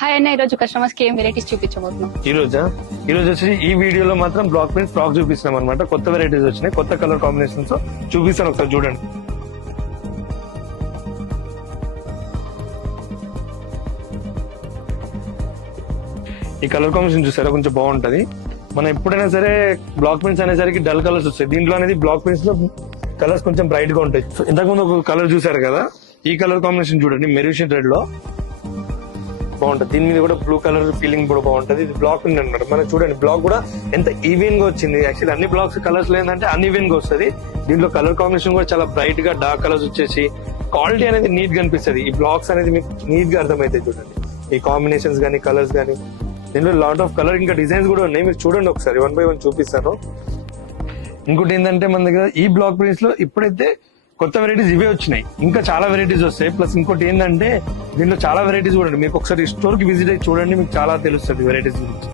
Hi అన్న, ఈ రోజు కస్టమర్స్ కి ఏం వెరైటీస్ చూపించబోతున్నాం? ఈ రోజు వచ్చి ఈ వీడియోలో మాత్రం బ్లాక్ ప్రింట్ ఫ్రాక్ చూపిస్తున్నాం అనమాట. కొత్త వెరైటీస్ వచ్చినాయి, కొత్త కలర్ కాంబినేషన్స్ చూపిస్తాను, ఒకసారి చూడండి. ఈ కలర్ కాంబినేషన్ చూసారా, కొంచెం బాగుంటది. మనం ఎప్పుడైనా సరే బ్లాక్ ప్రింట్స్ అనేసరికి డల్ కలర్స్ వస్తాయి. దీంట్లో అనేది బ్లాక్ ప్రింట్స్ లో కలర్స్ కొంచెం బ్రైట్ గా ఉంటాయి. సో ఇంతకుముందు ఒక కలర్ చూసారు కదా, ఈ కలర్ కాంబినేషన్ చూడండి, మెరూన్ రెడ్ లో బాగుంటది. దీని మీద కూడా బ్లూ కలర్ ఫీలింగ్ కూడా బాగుంటది. ఇది బ్లాక్ ప్రింట్ అనమాట. మనం చూడండి, బ్లాక్ కూడా ఎంత ఈవెన్ గా వచ్చింది. యాక్చువల్లీ అన్ని బ్లాక్స్ కలర్స్ లేదంటే అన్ఈవెన్ గా వస్తుంది. దీంట్లో కలర్ కాంబినేషన్ కూడా చాలా బ్రైట్ గా డార్క్ కలర్స్ వచ్చేసి క్వాలిటీ అనేది నీట్ గా అనిపిస్తుంది. ఈ బ్లాక్స్ అనేది మీకు నీట్ గా అర్థమైతే చూడండి, ఈ కాంబినేషన్స్ గానీ కలర్స్ గానీ. దీంట్లో లాట్ ఆఫ్ కలర్ ఇంకా డిజైన్స్ కూడా ఉన్నాయి, మీరు చూడండి ఒకసారి, 1 by 1 చూపిస్తాను. ఇంకోటి ఏంటంటే మన దగ్గర ఈ బ్లాక్ ప్రింట్స్ లో ఇప్పుడైతే కొత్త వెరైటీస్ ఇవే వచ్చినాయి, ఇంకా చాలా వెరైటీస్ వస్తాయి. ప్లస్ ఇంకోటి ఏంటంటే దీంట్లో చాలా వెరైటీస్ కూడా మీకు ఒకసారి స్టోర్ కి విజిట్ అయ్యి చూడండి, మీకు చాలా తెలుస్తుంది వెరైటీస్ గురించి.